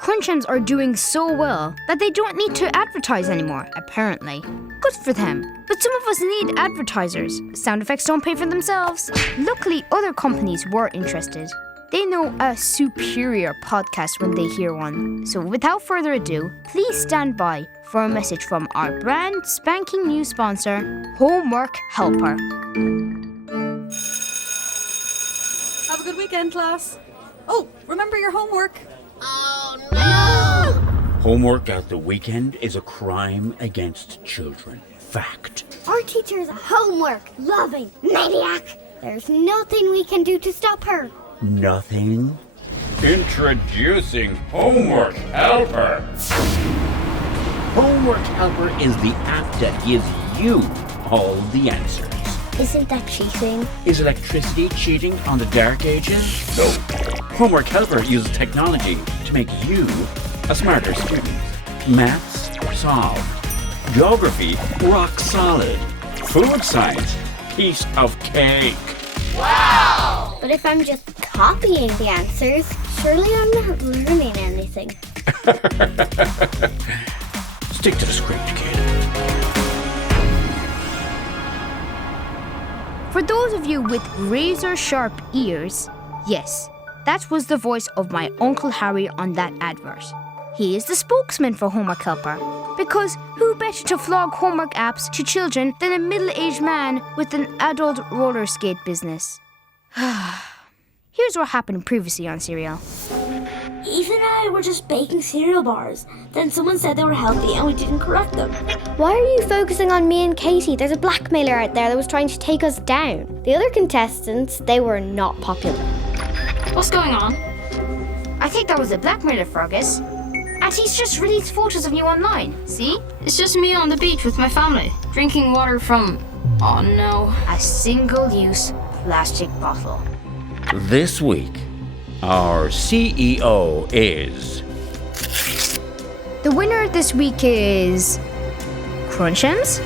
Crunchums are doing so well that they don't need to advertise anymore, apparently. Good for them. But some of us need advertisers. Sound effects don't pay for themselves. Luckily, other companies were interested. They know a superior podcast when they hear one. So without further ado, please stand by for a message from our brand spanking new sponsor, Homework Helper. Have a good weekend, class. Oh, remember your homework. Oh, no! Homework at the weekend is a crime against children. Fact. Our teacher's a homework-loving maniac. There's nothing we can do to stop her. Nothing? Introducing Homework Helper. Homework Helper is the app that gives you all the answers. Isn't that cheating? Is electricity cheating on the dark ages? No. Homework Helper uses technology to make you a smarter student. Maths solved. Geography rock solid. Food science piece of cake. Wow! But if I'm just copying the answers, surely I'm not learning anything. Stick to the script, kid. For those of you with razor-sharp ears, yes, that was the voice of my Uncle Harry on that advert. He is the spokesman for Homework Helper. Because who better to flog homework apps to children than a middle-aged man with an adult roller skate business? Here's what happened previously on Serial. Eve and I were just baking cereal bars. Then someone said they were healthy and we didn't correct them. Why are you focusing on me and Katie? There's a blackmailer out there that was trying to take us down. The other contestants, they were not popular. What's going on? I think that was a blackmailer, Fergus. And he's just released photos of you online, see? It's just me on the beach with my family, drinking water from... Oh no. A single-use plastic bottle. This week, our CEO is... The winner this week is... Crunchums?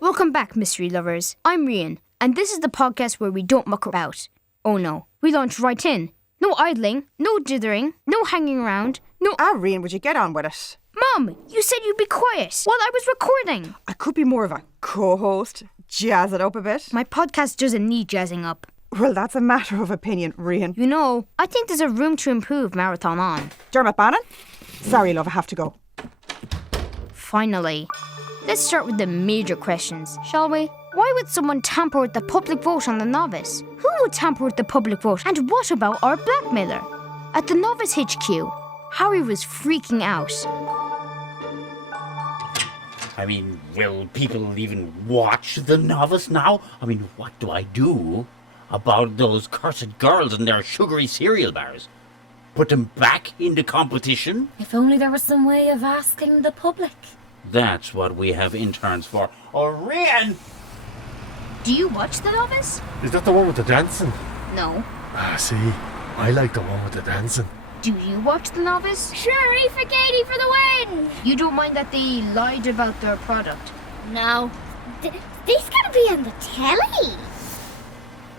Welcome back, mystery lovers. I'm Rian, and this is the podcast where we don't muck about. Oh no, we launch right in. No idling, no dithering, no hanging around, no... Rian, would you get on with it? Mum, you said you'd be quiet while I was recording. I could be more of a co-host. Jazz it up a bit. My podcast doesn't need jazzing up. Well, that's a matter of opinion, Rian. You know, I think there's a room to improve Marathon on. Dermot Bannon? Sorry, love, I have to go. Finally. Let's start with the major questions, shall we? Why would someone tamper with the public vote on the Novice? Who would tamper with the public vote? And what about our blackmailer? At the Novice HQ, Harry was freaking out. I mean, will people even watch The Novice now? I mean, what do I do about those cursed girls and their sugary cereal bars? Put them back into competition? If only there was some way of asking the public. That's what we have interns for. Oh, Rian! Do you watch The Novice? Is that the one with the dancing? No. See, I like the one with the dancing. Do you watch The Novice? Sure, E for Katie for the win! You don't mind that they lied about their product? No. This gotta be on the telly.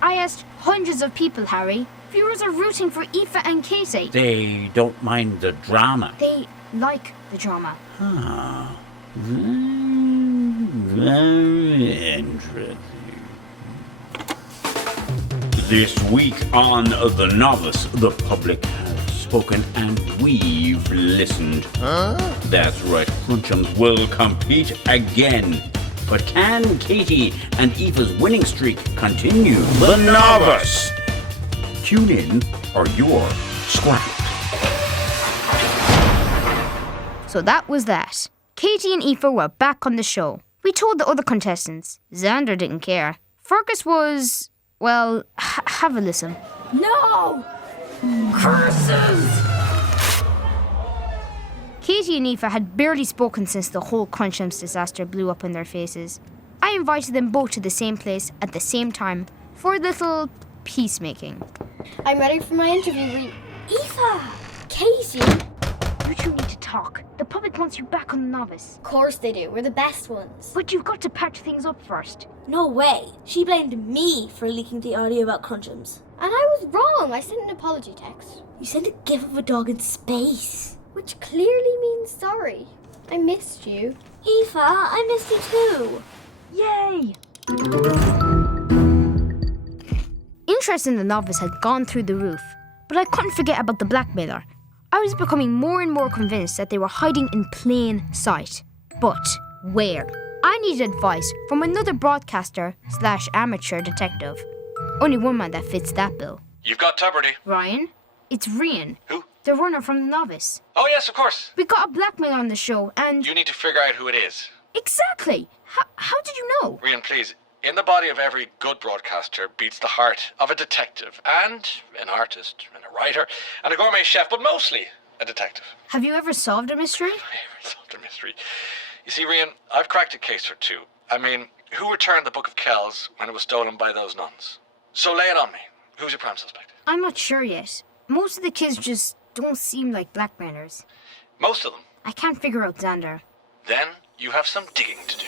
I asked hundreds of people, Harry. Viewers are rooting for Aoife and Katie. They don't mind the drama. They like the drama. Ah, very interesting. This week on The Novice, the public has spoken and we've listened. That's right, Crunchums will compete again. But can Katie and Aoife's winning streak continue? The Novice! Tune in or you're scrapped. So that was that. Katie and Aoife were back on the show. We told the other contestants. Xander didn't care. Fergus was... well, have a listen. No! Curses! Katie and Aoife had barely spoken since the whole Crunchums disaster blew up in their faces. I invited them both to the same place at the same time for a little peacemaking. I'm ready for my interview. Aoife! Katie! You two need to talk. The public wants you back on the Novice. Of course they do. We're the best ones. But you've got to patch things up first. No way. She blamed me for leaking the audio about Crunchums. And I was wrong. I sent an apology text. You sent a gif of a dog in space. Which clearly means sorry. I missed you. Aoife, I missed you too. Yay! Interest in the Novice had gone through the roof, but I couldn't forget about the blackmailer. I was becoming more and more convinced that they were hiding in plain sight. But where? I needed advice from another broadcaster/amateur detective. Only one man that fits that bill. You've got Tuberty. Ryan, it's Rian. Who? The runner from the Novice. Oh, yes, of course. We got a blackmailer on the show and... You need to figure out who it is. Exactly! How did you know? Rian, please. In the body of every good broadcaster beats the heart of a detective and an artist and a writer and a gourmet chef, but mostly a detective. Have you ever solved a mystery? I ever solved a mystery. You see, Rian, I've cracked a case or two. I mean, who returned the Book of Kells when it was stolen by those nuns? So lay it on me. Who's your prime suspect? I'm not sure yet. Most of the kids just don't seem like blackmailers. Most of them. I can't figure out Xander. Then you have some digging to do.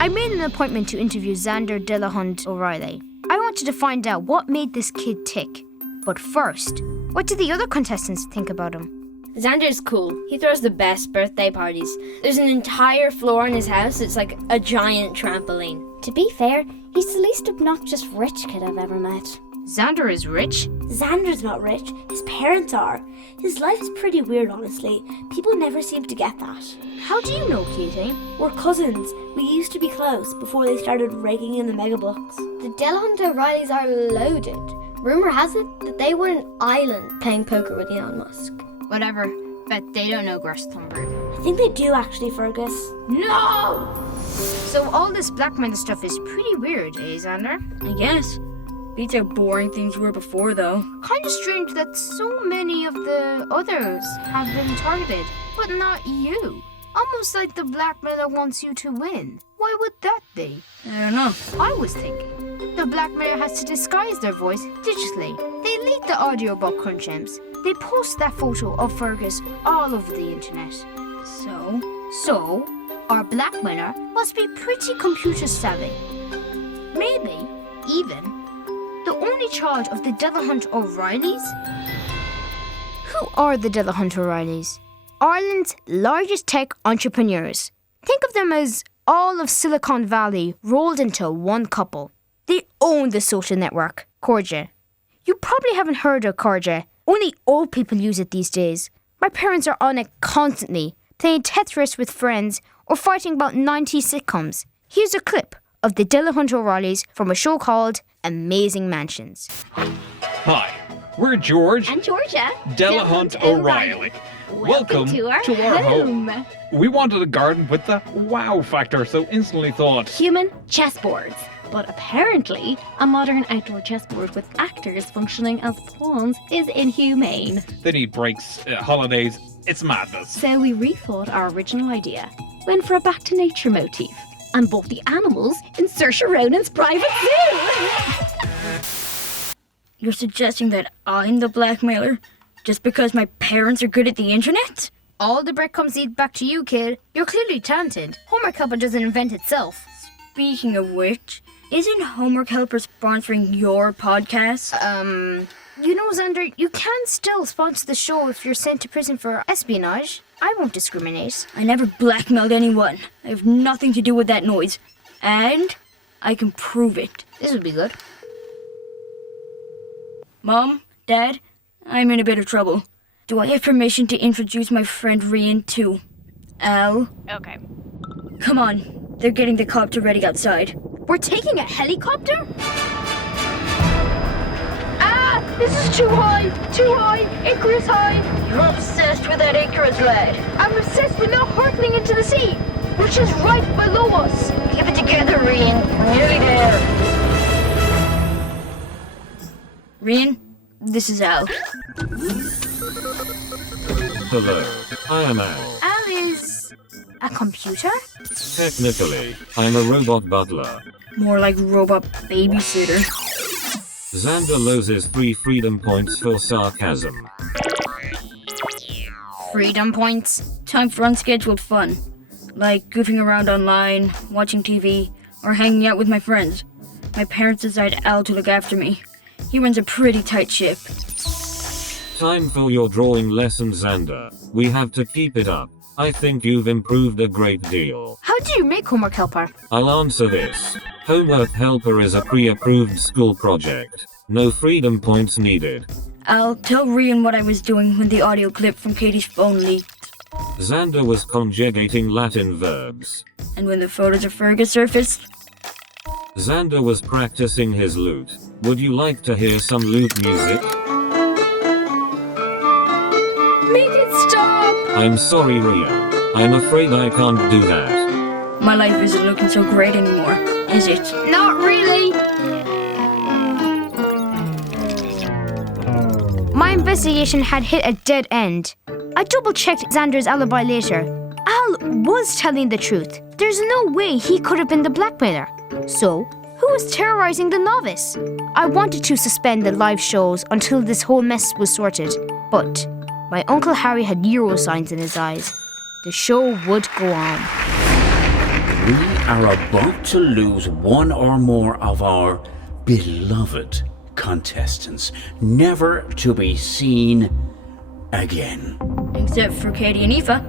I made an appointment to interview Xander Delahunt O'Reilly. I wanted to find out what made this kid tick. But first, what did the other contestants think about him? Xander's cool. He throws the best birthday parties. There's an entire floor in his house. It's like a giant trampoline. To be fair, he's the least obnoxious rich kid I've ever met. Xander is rich? Xander's not rich. His parents are. His life is pretty weird, honestly. People never seem to get that. How do you know, Katie? We're cousins. We used to be close before they started raking in the megabooks. The Delahunt O'Reillys are loaded. Rumour has it that they won an island playing poker with Elon Musk. Whatever, but they don't know Grace Thunberg. I think they do actually, Fergus. No! So all this blackmailer stuff is pretty weird, eh, Xander? I guess. Beats how boring things were before, though. Kind of strange that so many of the others have been targeted, but not you. Almost like the blackmailer wants you to win. Why would that be? I don't know. I was thinking, the blackmailer has to disguise their voice digitally. They leak the audio about Crunchums. They post that photo of Fergus all over the internet. So, our blackmailer must be pretty computer savvy. Maybe, even, the only charge of the Delahunt O'Reillys? Who are the Delahunt O'Reillys? Ireland's largest tech entrepreneurs. Think of them as all of Silicon Valley rolled into one couple. They own the social network, Corja. You probably haven't heard of Corja. Only old people use it these days. My parents are on it constantly, playing Tetris with friends or fighting about 90s sitcoms. Here's a clip of the Delahunt O'Reillys from a show called Amazing Mansions. Hi, we're George And Georgia. Delahunt O'Reilly. Welcome to our home. We wanted a garden with the wow factor, so instantly thought, Human chessboards. But apparently, a modern outdoor chessboard with actors functioning as pawns is inhumane. they need breaks, holidays, it's madness. So we rethought our original idea, went for a back to nature motif, and bought the animals in Saoirse Ronan's private zoo. You're suggesting that I'm the blackmailer? Just because my parents are good at the internet? All the breadcrumbs lead back to you, kid. You're clearly talented. Homework Helper doesn't invent itself. Speaking of which, isn't Homework Helper sponsoring your podcast? You know, Xander, you can still sponsor the show if you're sent to prison for espionage. I won't discriminate. I never blackmailed anyone. I have nothing to do with that noise. And I can prove it. This would be good. Mom, Dad, I'm in a bit of trouble. Do I have permission to introduce my friend Rian to Al? Okay. Come on, they're getting the copter ready outside. We're taking a helicopter? Ah! This is too high! Too high! Icarus high! You're obsessed with that Icarus lad. I'm obsessed with not hurtling into the sea, which is right below us. Keep it together, Rian. We're nearly there. Rian, this is Al. Hello, I am Al. Al is a computer? Technically, I'm a robot butler. More like robot babysitter. Xander loses 3 freedom points for sarcasm. Freedom points. Time for unscheduled fun, like goofing around online, watching TV, or hanging out with my friends. My parents decided Al to look after me. He runs a pretty tight ship. Time for your drawing lesson, Xander. We have to keep it up. I think you've improved a great deal. How do you make homework helper? I'll answer this. Homework Helper is a pre-approved school project. No freedom points needed. I'll tell Rian what I was doing when the audio clip from Katie's phone leaked. Xander was conjugating Latin verbs. And when the photos of Fergus surfaced, Xander was practicing his lute. Would you like to hear some lute music? make it stop! I'm sorry, Rian. I'm afraid I can't do that. My life isn't looking so great anymore, is it? Not really. My investigation had hit a dead end. I double-checked Xander's alibi later. Al was telling the truth. There's no way he could have been the blackmailer. So, who was terrorizing the novice? I wanted to suspend the live shows until this whole mess was sorted, but my Uncle Harry had euro signs in his eyes. The show would go on. We are about to lose one or more of our beloved contestants, never to be seen again. Except for Katie and Aoife,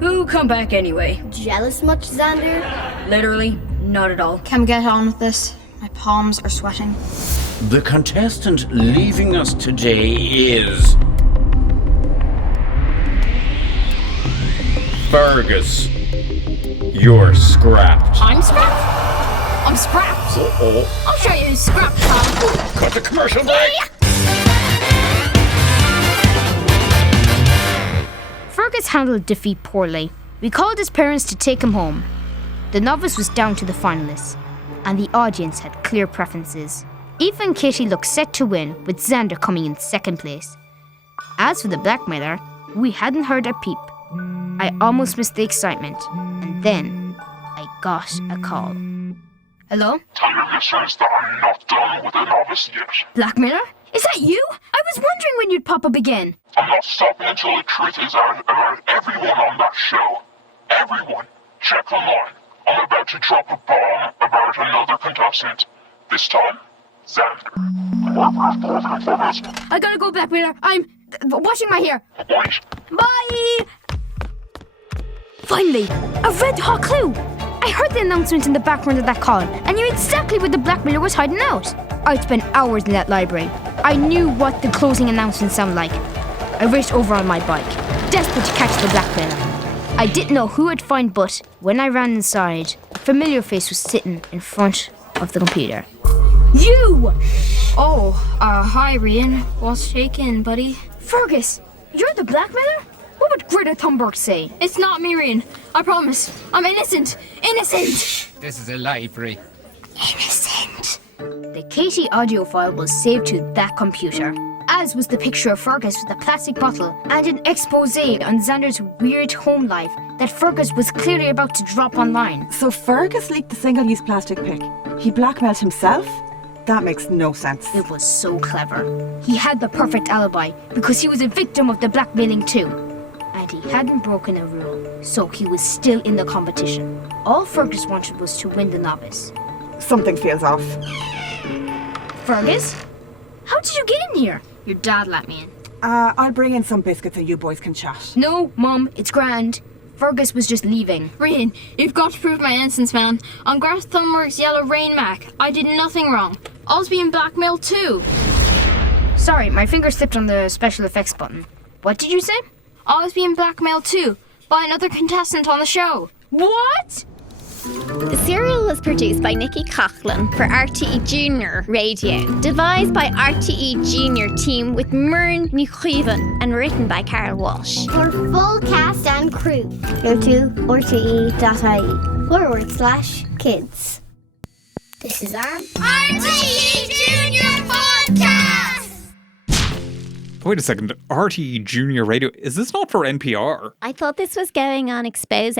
who come back anyway. Jealous much, Xander? Literally, not at all. Can we get on with this? My palms are sweating. The contestant leaving us today is Fergus. You're scrapped. I'm scrapped? I'm scrapped. I'll show you who's scrapped, pal. Cut the commercial break. Fergus handled defeat poorly. We called his parents to take him home. The novice was down to the finalists, and the audience had clear preferences. Aoife and Katie looked set to win, with Xander coming in second place. As for the blackmailer, we hadn't heard a peep. I almost missed the excitement, and then I got a call. Hello? Tell your listeners that I'm not done with the novice yet. Blackmailer? Is that you? I was wondering when you'd pop up again. I'm not stopping until the truth is out about everyone on that show. Everyone, check the line. I'm about to drop a bomb about another contestant. This time, Xander. I gotta go, Blackmailer. I'm washing my hair. Wait. Bye! Finally, a red hot clue. I heard the announcement in the background of that call and knew exactly where the blackmailer was hiding out. I'd spent hours in that library. I knew what the closing announcement sounded like. I raced over on my bike, desperate to catch the blackmailer. I didn't know who I'd find, but when I ran inside, a familiar face was sitting in front of the computer. You! Oh, hi, Rian. What's shaking, buddy? Fergus, you're the blackmailer? What would Greta Thunberg say? It's not me, Rian. I promise. I'm innocent. Innocent! This is a library. Innocent. The Katie audio file was saved to that computer, as was the picture of Fergus with a plastic bottle and an expose on Xander's weird home life that Fergus was clearly about to drop online. So Fergus leaked the single-use plastic pic. He blackmailed himself? That makes no sense. It was so clever. He had the perfect alibi because he was a victim of the blackmailing too. And he hadn't broken a rule, so he was still in the competition. All Fergus wanted was to win the novice. Something feels off. Fergus? How did you get in here? Your dad let me in. I'll bring in some biscuits and you boys can chat. No, Mum, it's grand. Fergus was just leaving. Rian, you've got to prove my innocence, man. On Greta Thunberg's yellow rain Mac, I did nothing wrong. I was being blackmailed too. Sorry, my finger slipped on the special effects button. What did you say? I was being blackmailed too, by another contestant on the show. What? The serial was produced by Nikki Coughlin for RTE Junior Radio, devised by RTE Junior team with Myrn Nuchieven and written by Carol Walsh. For full cast and crew, go to rte.ie/kids. This is our RTE Junior Podcast! Wait a second, RTE Junior Radio, is this not for NPR? I thought this was going on Expose.